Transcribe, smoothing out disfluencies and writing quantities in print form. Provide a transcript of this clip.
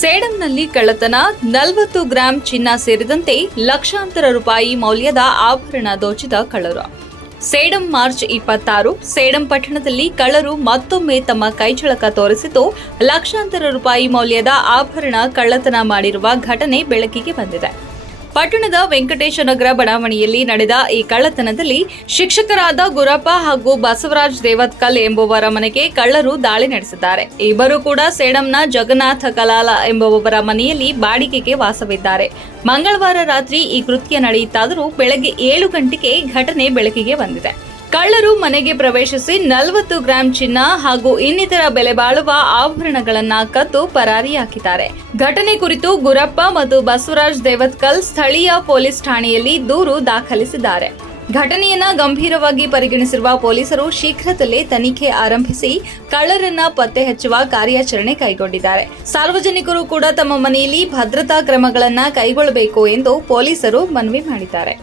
ಸೇಡಂನಲ್ಲಿ ಕಳ್ಳತನ 40 ಗ್ರಾಂ ಚಿನ್ನ ಸೇರಿದಂತೆ ಲಕ್ಷಾಂತರ ರೂಪಾಯಿ ಮೌಲ್ಯದ ಆಭರಣ ದೋಚಿದ ಕಳ್ಳರು. ಸೇಡಂ ಮಾರ್ಚ್ 26 ಸೇಡಂ ಪಟ್ಟಣದಲ್ಲಿ ಕಳ್ಳರು ಮತ್ತೊಮ್ಮೆ ತಮ್ಮ ಕೈಚಳಕ ತೋರಿಸಿದ್ದು ಲಕ್ಷಾಂತರ ರೂಪಾಯಿ ಮೌಲ್ಯದ ಆಭರಣ ಕಳ್ಳತನ ಮಾಡಿರುವ ಘಟನೆ ಬೆಳಕಿಗೆ ಬಂದಿದೆ. ಪಟ್ಟಣದ ವೆಂಕಟೇಶ ನಗರ ಬಡಾವಣೆಯಲ್ಲಿ ನಡೆದ ಈ ಕಳ್ಳತನದಲ್ಲಿ ಶಿಕ್ಷಕರಾದ ಗುರಪ್ಪ ಹಾಗೂ ಬಸವರಾಜ್ ದೇವತ್ಕಲ್ ಎಂಬುವರ ಮನೆಗೆ ಕಳ್ಳರು ದಾಳಿ ನಡೆಸಿದ್ದಾರೆ. ಇಬ್ಬರು ಕೂಡ ಸೇಡಂನ ಜಗನ್ನಾಥ ಕಲಾಲ ಎಂಬುವವರ ಮನೆಯಲ್ಲಿ ಬಾಡಿಗೆಗೆ ವಾಸವಿದ್ದಾರೆ. ಮಂಗಳವಾರ ರಾತ್ರಿ ಈ ಕೃತ್ಯ ನಡೆಯಿತಾದರೂ ಬೆಳಗ್ಗೆ 7 ಗಂಟೆಗೆ ಘಟನೆ ಬೆಳಕಿಗೆ ಬಂದಿದೆ. ಕಳ್ಳರು ಮನೆಗೆ ಪ್ರವೇಶಿಸಿ 40 ಗ್ರಾಂ ಚಿನ್ನ ಹಾಗೂ ಇನ್ನಿತರ ಬೆಲೆ ಬಾಳುವ ಆಭರಣಗಳನ್ನು ಕದ್ದು ಪರಾರಿಯಾಗಿದ್ದಾರೆ. ಘಟನೆ ಕುರಿತು ಗುರಪ್ಪ ಮತ್ತು ಬಸವರಾಜ್ ದೇವತ್ಕಲ್ ಸ್ಥಳೀಯ ಪೊಲೀಸ್ ಠಾಣೆಯಲ್ಲಿ ದೂರು ದಾಖಲಿಸಿದ್ದಾರೆ. ಘಟನೆಯನ್ನ ಗಂಭೀರವಾಗಿ ಪರಿಗಣಿಸಿರುವ ಪೊಲೀಸರು ಶೀಘ್ರದಲ್ಲೇ ತನಿಖೆ ಆರಂಭಿಸಿ ಕಳ್ಳರನ್ನ ಪತ್ತೆ ಹಚ್ಚುವ ಕಾರ್ಯಾಚರಣೆ ಕೈಗೊಂಡಿದ್ದಾರೆ. ಸಾರ್ವಜನಿಕರು ಕೂಡ ತಮ್ಮ ಮನೆಯಲ್ಲಿ ಭದ್ರತಾ ಕ್ರಮಗಳನ್ನ ಕೈಗೊಳ್ಳಬೇಕು ಎಂದು ಪೊಲೀಸರು ಮನವಿ ಮಾಡಿದ್ದಾರೆ.